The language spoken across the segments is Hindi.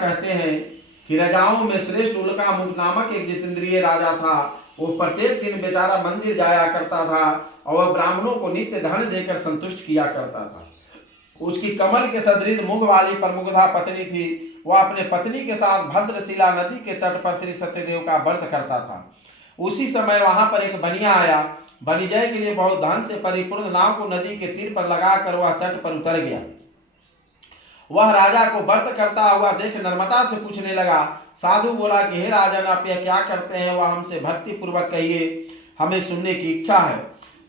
कहते हैं कि राजाओं में श्रेष्ठ उल्कामुख नामक एक जितेंद्रिय राजा था। वो प्रत्येक दिन बेचारा मंदिर जाया करता था और ब्राह्मणों को नित्य धन देकर संतुष्ट किया करता था। उसकी कमल के सदृश मुख वाली प्रमुग्धा पत्नी थी। वह अपने पत्नी के साथ भद्रशिला नदी के तट पर श्री सत्यदेव का व्रत करता था। उसी समय वहां पर एक बनिया आया। बनिजय के लिए बहुत धन से परिपूर्ण नाव को नदी के तीर पर लगाकर वह तट पर उतर गया। वह राजा को व्रत करता हुआ देख नर्मदा से पूछने लगा। साधु बोला कि हे राजन, आप यह क्या करते हैं? वह हमसे भक्ति पूर्वक कहिए, हमें सुनने की इच्छा है।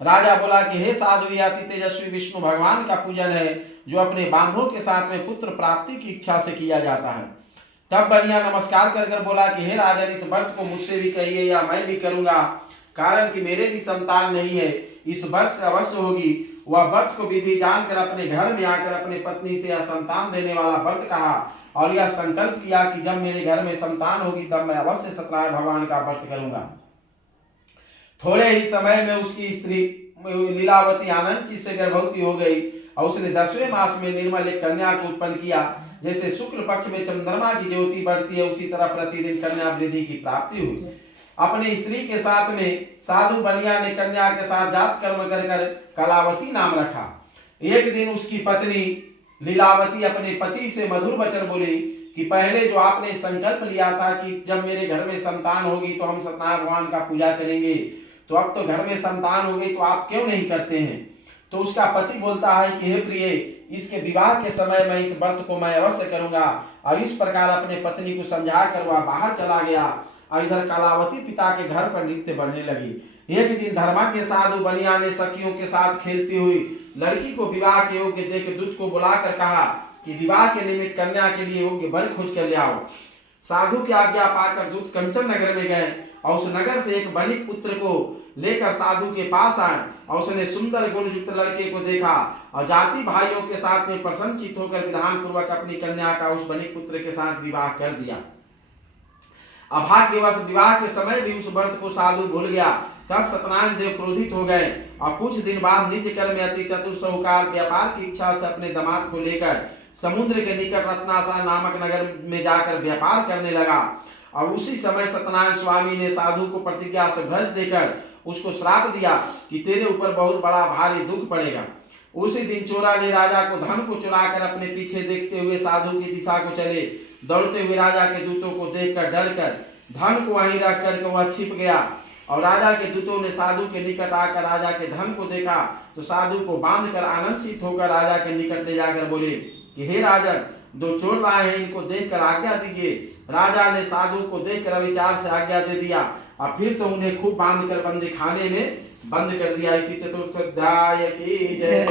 राजा बोला कि हे साधु, यह अति तेजस्वी विष्णु भगवान का पूजन है जो अपने बांधों के साथ में पुत्र प्राप्ति की इच्छा से किया जाता है। तब बनिया नमस्कार कर बोला कि हे राजन, इस व्रत को मुझसे भी कहिए या मैं भी करूंगा, कारण कि मेरे भी संतान नहीं है। इस वर्ष से अवश्य होगी। वह व्रत को विधि जानकर अपने घर में आकर अपने पत्नी से यह संतान देने वाला व्रत कहा और यह संकल्प किया कि जब मेरे घर में संतान होगी तब मैं अवश्य सत्यनारायण भगवान का व्रत करूंगा। थोड़े ही समय में उसकी स्त्री लीलावती आनंद जी से गर्भवती हो गई और उसने 10वें मास में निर्मल एक कन्या को उत्पन्न किया। जैसे शुक्ल पक्ष में चंद्रमा की ज्योति बढ़ती है, उसी तरह प्रतिदिन कन्या वृद्धि की प्राप्ति हुई। अपने स्त्री के साथ में साधु बनिया ने कन्या के साथ जात कर्म कर कलावती नाम रखा। एक दिन उसकी पत्नी लीलावती अपने पति से मधुर वचन बोली कि पहले जो आपने संकल्प लिया था कि जब मेरे घर में संतान होगी तो हम सत्यनारायण भगवान का पूजा करेंगे, तो अब तो घर में संतान हो गई, तो आप क्यों नहीं करते हैं? तो उसका पति बोलता है कि हे प्रिय, इसके विवाह के समय मैं इस व्रत को मैं अवश्य करूंगा। और इस प्रकार अपने पत्नी को समझा कर वह बाहर चला गया और इधर कलावती पिता के घर पर नृत्य बढ़ने लगी। एक दिन धर्मज्ञ साधु बनिया ने सखियों के साथ खेलती हुई लड़की को विवाह के योग्य देख दूत को बुलाकर कहा कि विवाह के निमित्त कन्या के लिए योग्य वर खोज कर ले आओ। साधु की आज्ञा पाकर दूत कंचन नगर में गए और उस नगर से एक बनिक पुत्र को लेकर साधु के पास आए और उसने सुंदर गुण युक्त लड़के को देखा और जाति भाइयों के साथ में प्रसन्नचित होकर विधान पूर्वक अपनी कन्या का उस बनिक पुत्र के साथ विवाह कर दिया। अभाग्यवश विवाह के समय भी उस व्रत को साधु भूल गया। तब सत्यनारायण देव क्रोधित हो गए और कुछ दिन बाद निज कर्म में अति चतुर साहूकार व्यापार की इच्छा से अपने दामाद को लेकर समुद्र के निकट रत्नासा नामक नगर में जाकर व्यापार करने लगा। और उसी समय सत्यनारायण स्वामी ने साधु को प्रतिज्ञा से भ्रष्ट देकर उसको श्राप दिया कि तेरे ऊपर बहुत बड़ा भारी दुख पड़ेगा। उसी दिन चोरा ने राजा को धन को चुराकर अपने पीछे देखते हुए साधु की दिशा को चले। दौड़ते हुए राजा के दूतों को देखकर डरकर धन को वहीं रख कर वह छिप गया। और राजा के दूतों ने साधु के निकट आकर राजा के धन को देखा तो साधु को बांधकर आनंदित होकर राजा के निकट ले जाकर बोले कि हे राजन, 2 चोर लाए हैं, इनको देखकर आज्ञा दीजिए। राजा ने साधु को देखकर अविचार से आज्ञा दे दिया और फिर तो उन्हें खूब बांधकर बंदी खाने में बंद कर दिया। इसी चतुर्थ अध्याय की जय।